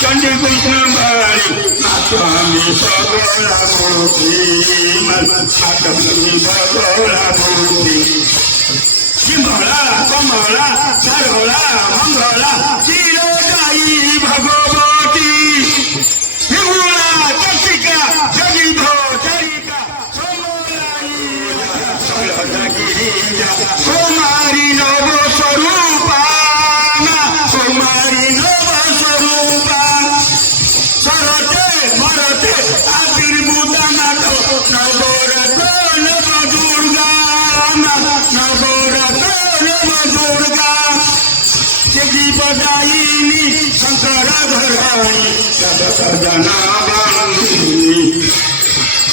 Chandra Krishna स्वामी सगोला मूर्ती स्वामी सगोला मूर्ती चिमळा कमळा सरळा मंगळा चिरकाई भगवती हिंगुळा चर्चिका जगिधो चरिका सोमारी नव स्वरूपा सोमारी नव स्वरूपा सरते मरते आविर्भूता नाटो नवरतो नव दुर्गा नवरतो नव दुर्गा जगी बदायिनी शंकर धराई जनाबाई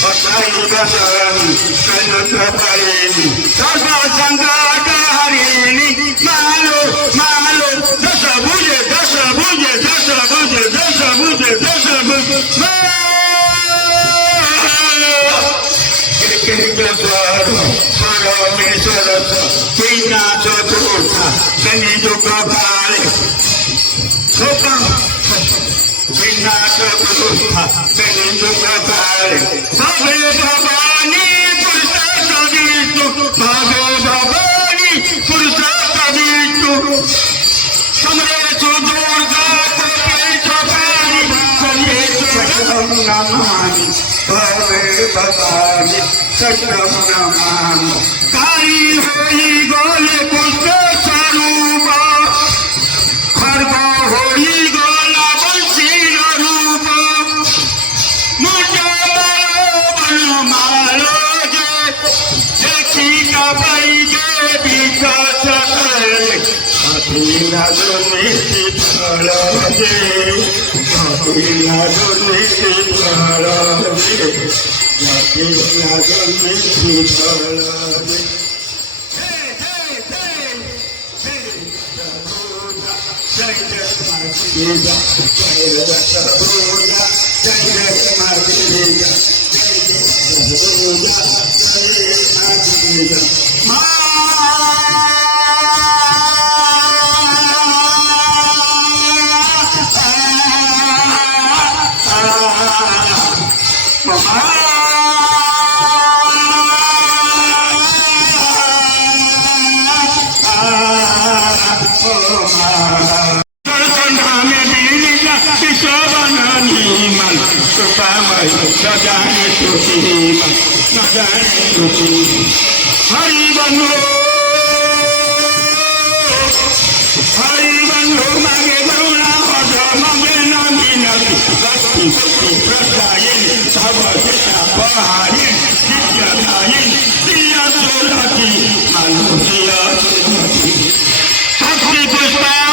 बसाई गसन कनकपायिनी सर्व संकट हरिणी मालो मालो दश भुजे दश भुजे दश भुजे दश भुजे दश भुजे परमेश्वर तीना चतुर्थ शनि दुख काले तीना चतुर्थ शनि दुख काले भवे भवानी पुरुष विष्णु भवे भवानी पुरुष विष्णु समरेशु दुर्गा नमामि भवे भवानी सत्यम नमामि काली होई गोले पुष्प स्वरूप खर्ग होई गोला बंशी रूप मुझे बन मारो जे देखी कबाई जे विकास अधीना दुनिति फलजे अधीना दुनिति फलजे अधीना दुनिति फलजे जय जय माता जय रसभूजा जय जय माता जय रसभूजा जय माता हरि बंधु मागे करुणा मागे नामी नदी प्रदायिनी सब बहारी विद्यादायिनी दिया सोलाती शक्ति पुष्पा